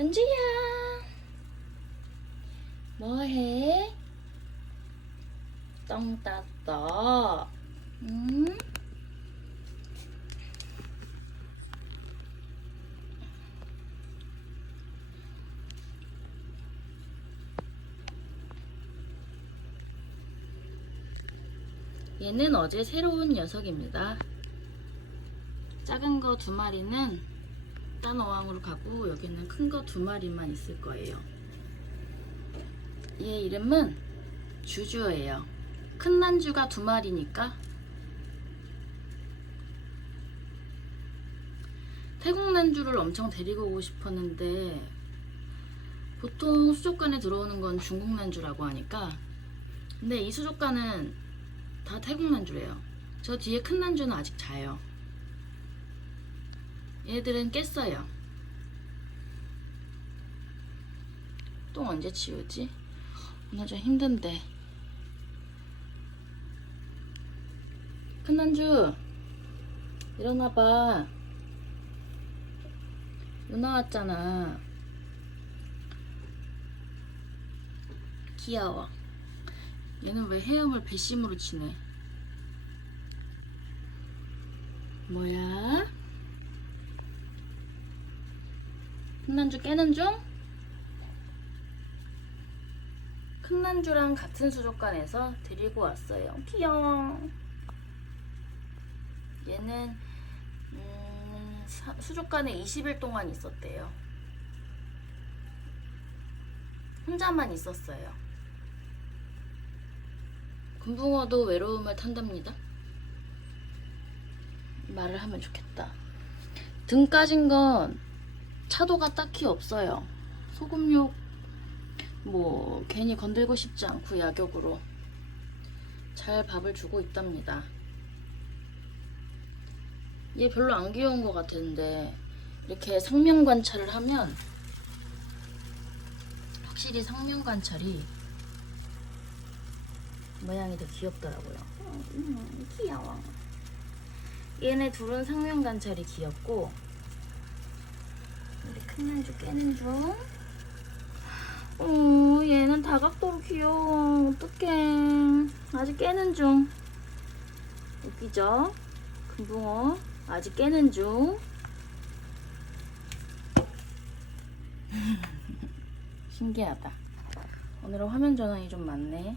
은지야 뭐해? 똥 땄어 응? 얘는 어제 새로 운 녀석입니다. 작은 거 두 마리는 딴 어항으로 가고 여기는 큰 거 두 마리만 있을 거예요. 얘 이름은 주주예요. 큰 난주가 두 마리니까 태국 난주를 엄청 데리고 오고 싶었는데 보통 수족관에 들어오는 건 중국 난주라고 하니까 근데 이 수족관은 다 태국 난주래요. 저 뒤에 큰 난주는 아직 자요. 얘들은 깼어요. 똥 언제 치우지? 오늘 좀 힘든데. 큰 난주, 일어나봐. 누나 왔잖아. 귀여워. 얘는 왜 헤엄을 배심으로 치네? 뭐야? 큰난주 깨는 중? 큰난주랑 같은 수족관에서 데리고 왔어요. 귀여워. 얘는 음, 사- 수족관에 20일 동안 있었대요. 혼자만 있었어요. 금붕어도 외로움을 탄답니다. 말을 하면 좋겠다. 등 까진 건 차도가 딱히 없어요. 소금욕 뭐 괜히 건들고 싶지 않고 약욕으로 잘 밥을 주고 있답니다. 얘 별로 안 귀여운 것 같은데 이렇게 상면 관찰을 하면 확실히 상면 관찰이 모양이 더 귀엽더라고요. 음, 귀여워. 얘네 둘은 상면 관찰이 귀엽고 큰 난주 깨는 중. 어, 얘는 다각도로 귀여워. 어떡해. 아직 깨는 중. 웃기죠? 금붕어. 아직 깨는 중. 신기하다. 오늘은 화면 전환이 좀 많네.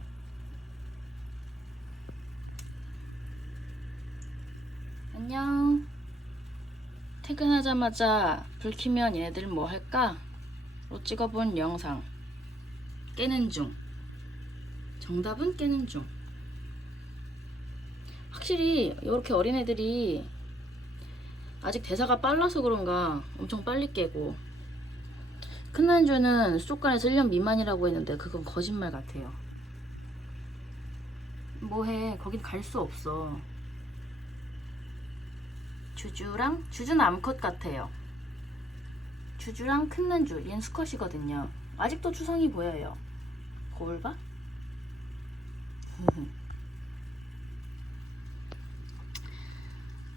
안녕. 퇴근하자마자 불 켜면 얘네들 뭐 할까? 로 찍어본 영상. 깨는 중. 정답은 깨는 중. 확실히 이렇게 어린애들이 아직 대사가 빨라서 그런가 엄청 빨리 깨고 큰 난주는 수족관에서 1년 미만이라고 했는데 그건 거짓말 같아요. 뭐해 거긴 갈 수 없어. 주주랑 주주는 암컷 같아요. 주주랑 큰 난주 얘는 수컷이거든요. 아직도 추성이 보여요. 거울 봐?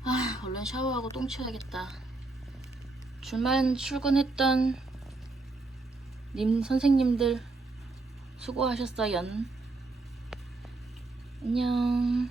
아, 얼른 샤워하고 똥 치워야겠다. 주말 출근했던 님 선생님들 수고하셨어요. 안녕.